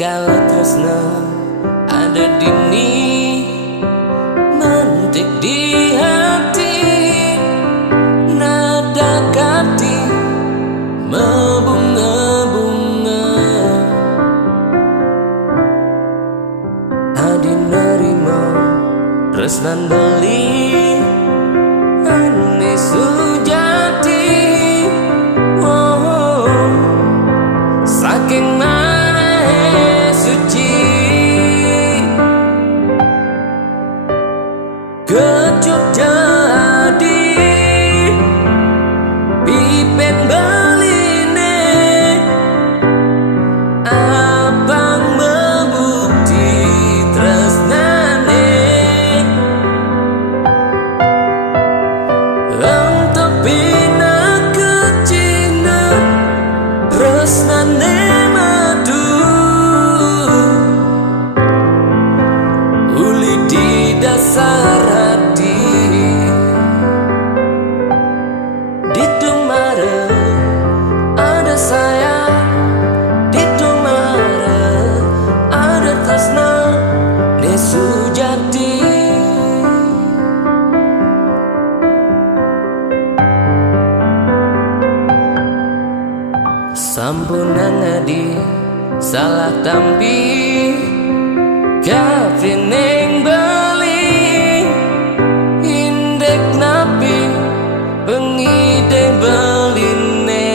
Kalau tresna ada dini mantik di hati, nada kati membunga-bunga. Adi nerimo tresnan beli ane sujati. Oh, saking kecut jadi pipen beline, abang membukti tresnane. Untuk bina kecina tresnane madu uli di dasar sujati. Sampunan ngadi salah tampi kafe neng beli indek napi pengide beline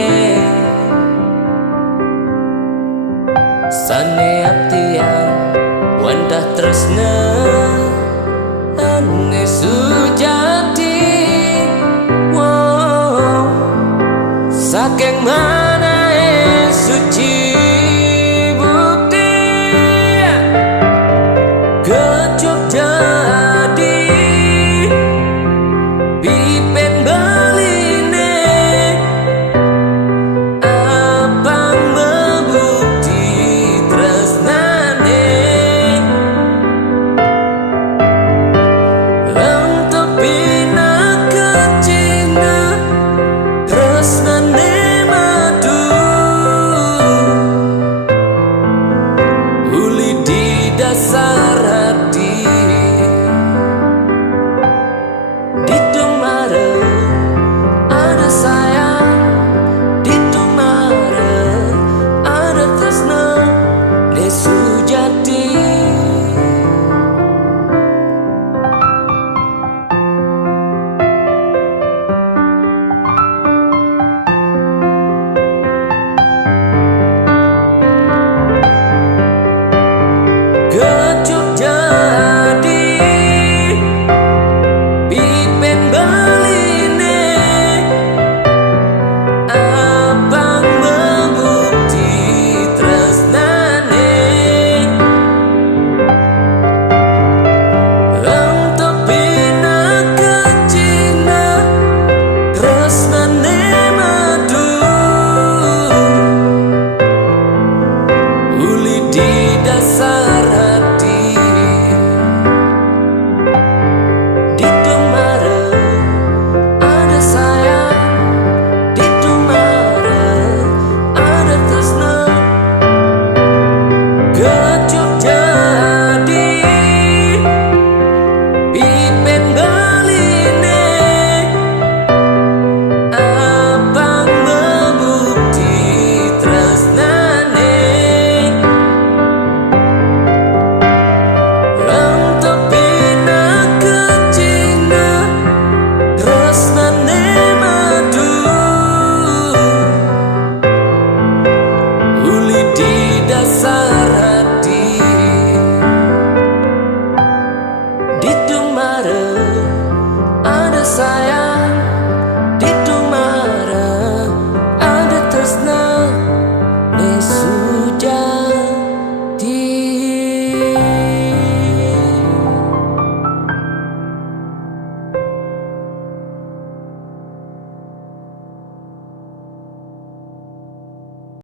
sane atian wandah tresna ane sujati. Wow, saking mana suci